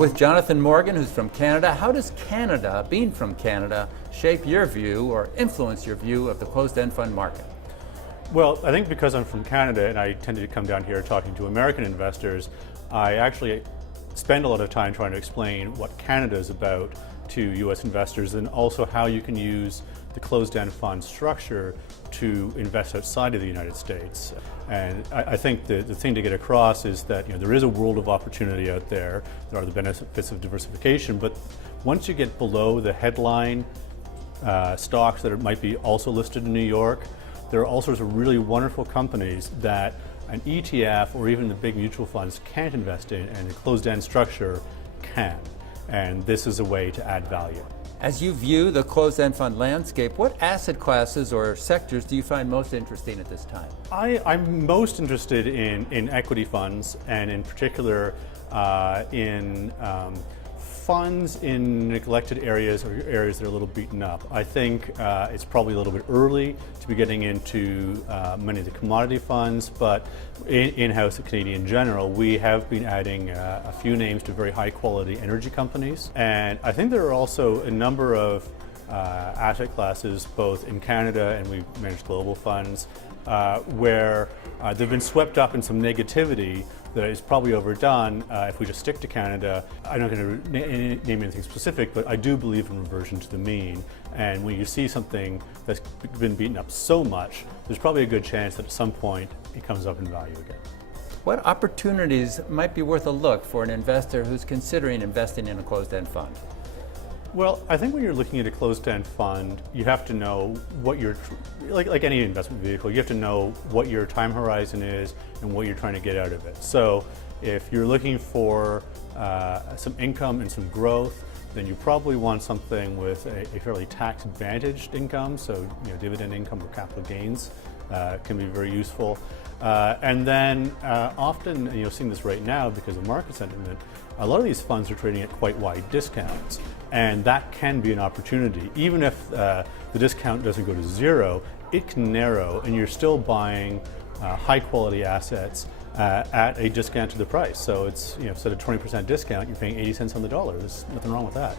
with Jonathan Morgan, who's from Canada. How does Canada, being from Canada, shape your view or influence your view of the closed-end fund market? Well, I think because I'm from Canada and I tended to come down here talking to American investors, I actually spend a lot of time trying to explain what Canada is about to US investors and also how you can use the closed-end fund structure to invest outside of the United States. And I think the thing to get across is that there is a world of opportunity out there. There are the benefits of diversification, but once you get below the headline stocks that might be also listed in New York, there are all sorts of really wonderful companies that an ETF or even the big mutual funds can't invest in, and a closed-end structure can. And this is a way to add value. As you view the closed-end fund landscape, what asset classes or sectors do you find most interesting at this time? I'm most interested in equity funds, and in particular in funds in neglected areas or areas that are a little beaten up. I think it's probably a little bit early to be getting into many of the commodity funds, but in-house at Canadian General, we have been adding a few names to very high quality energy companies. And I think there are also a number of asset classes, both in Canada and we manage global funds, where they've been swept up in some negativity that is probably overdone if we just stick to Canada. I'm not going to name anything specific, but I do believe in reversion to the mean. And when you see something that's been beaten up so much, there's probably a good chance that at some point it comes up in value again. What opportunities might be worth a look for an investor who's considering investing in a closed-end fund? Well, I think when you're looking at a closed-end fund, you have to know what your, like any investment vehicle, you have to know what your time horizon is and what you're trying to get out of it. So if you're looking for some income and some growth, then you probably want something with a fairly tax-advantaged income, so dividend income or capital gains can be very useful. And then often, and you're seeing this right now because of market sentiment, a lot of these funds are trading at quite wide discounts, and that can be an opportunity. Even if the discount doesn't go to zero, it can narrow, and you're still buying high-quality assets at a discount to the price. So it's instead of 20% discount, you're paying 80 cents on the dollar. There's nothing wrong with that.